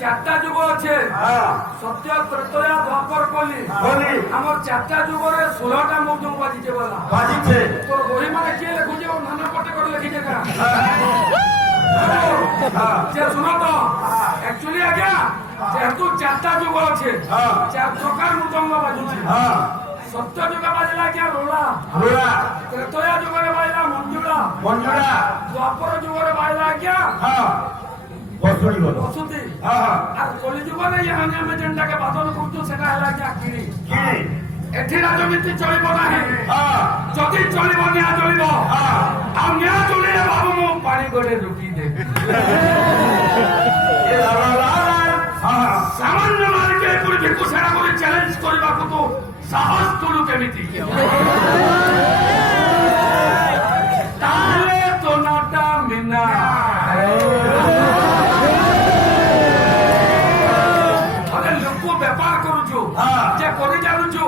চারটা যুগ আছে সত্য ত্রেতয়া দ্বাপর কলি আমার চারটা যুগরে 16টা মৌসুম বাজিছে বলা বাজিছে তোর বই মানে কি লেখুছে ও নানা পটে করে লিখিছে কা যে শুনো তো অ্যাকচুয়ালি আজ্ঞা যেহেতু চারটা যুগ আছে চার প্রকার মৃদঙ্গ বাজুছে সত্য যুগে বাজলা কি রোলা রোলা ত্রেতয়া যুগরে বাজলা মঞ্জুরা মঞ্জুরা দ্বাপর যুগরে বাজলা কি বসুরি বলো বসুতি আর কলি যুগরে ইয়ানে আমি যেটাকে বাদল করছো সেটা হলা কি কিড়ি কিড়ি এଠି রাজনীতি চলিব ନାହିଁ যদি চলিব নিয়া চলিব ଆଉ ନିଆଁ ଚଳିଲେ ବାବୁ ମୁଁ ପାଣି ଗୋଟେ ରୁଟି ଦେବି ସାମାନ୍ୟ ମାରିକେ ଏପରି ଭିକୁଷାଣା କରି ଚ୍ୟାଲେଞ୍ଜ କରିବାକୁ ତୁ ସାହସ କରୁ କେମିତି ତାହେଲେ ତୋ ନାଟା ମିନା আরে লোক ব্যাপার করুছু যে করে জানুছু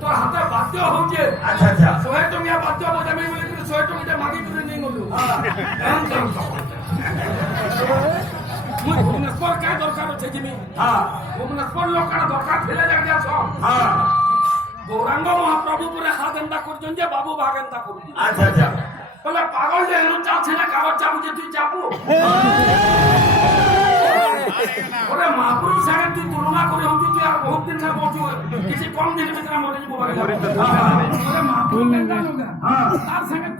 তোর হাতে বাদ্য হচ্ছে আচ্ছা আচ্ছা 100 টঙ্কিয়া বাদ্য বজাবি বলে 100 টঙ্কিটা মাগি করে নিয়ে গলু মুই ভুবনেশ্বর কাই দরকার আছে জিমি ভুবনেশ্বর লোক কার দরকার ফেলে যাকে আছ গৌরাঙ্গ মহাপ্রভু পুরে হাত এন্তা করছেন যে বাবু ভাগ এন্তা করছেন আচ্ছা আচ্ছা বলে পাগল যে এনু চাচ্ছে না কাগজ চাবু যে তুই চাবু ওরে মহাপুরুষ সাথে তুই তুলনা করে হচ্ছু তুই আর বহুত দিন সাথে বলছু কিছু কম দিন ভিতরে মরে যাবো মহাপুরুষ তার সাথে